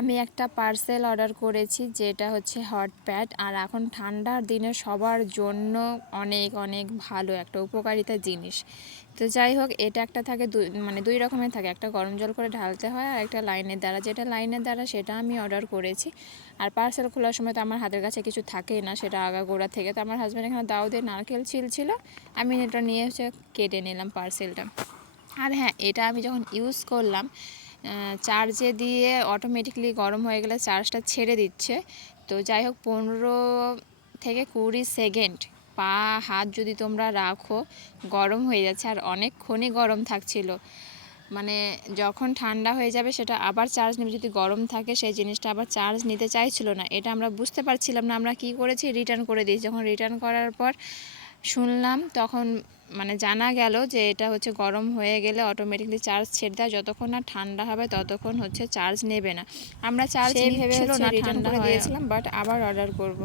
আমি একটা parcel order করেছি যেটা হচ্ছে হট প্যাড, আর এখন ঠান্ডার দিনে সবার জন্য অনেক অনেক ভালো একটা উপকারিতা জিনিস। তো যাই হোক, এটা একটা থাকে দুই রকমের থাকে, একটা গরম জল করে ঢালতে হয় আর একটা লাইনের দ্বারা। যেটা লাইনের দ্বারা সেটা আমি অর্ডার করেছি। আর পার্সেল খোলার সময় তো আমার হাতের কাছে কিছু থাকেই না, সেটা আগাগোড়া থেকে। তো আমার হাজব্যান্ড এখানে দাও দিয়ে নারকেল ছিল, আমি এটা নিয়ে এসে কেটে নিলাম পার্সেলটা। আর হ্যাঁ, এটা আমি যখন ইউজ করলাম, চার্জে দিয়ে অটোমেটিকলি গরম হয়ে গেলে চার্জটা ছেড়ে দিচ্ছে। তো যাই হোক, 15 থেকে 20 সেকেন্ড পা হাত যদি তোমরা রাখো, গরম হয়ে যাচ্ছে। আর অনেকক্ষণই গরম থাকছিল, মানে যখন ঠান্ডা হয়ে যাবে সেটা আবার চার্জ নেবে, যদি গরম থাকে সেই জিনিসটা আবার চার্জ নিতে চাইছিল না। এটা আমরা বুঝতে পারছিলাম না, আমরা কি করেছি, রিটার্ন করে দিয়েছি। যখন রিটার্ন করার পর শুনলাম, তখন মানে জানা গেল যে এটা হচ্ছে গরম হয়ে গেলে অটোমেটিকলি চার্জ ছেড়ে দেয়, যতক্ষণ না ঠান্ডা হবে ততক্ষণ হচ্ছে চার্জ নেবে না। আমরা চার্জ ভেবে রিটার্ন করে দিয়েছিলাম, বাট আবার অর্ডার করব।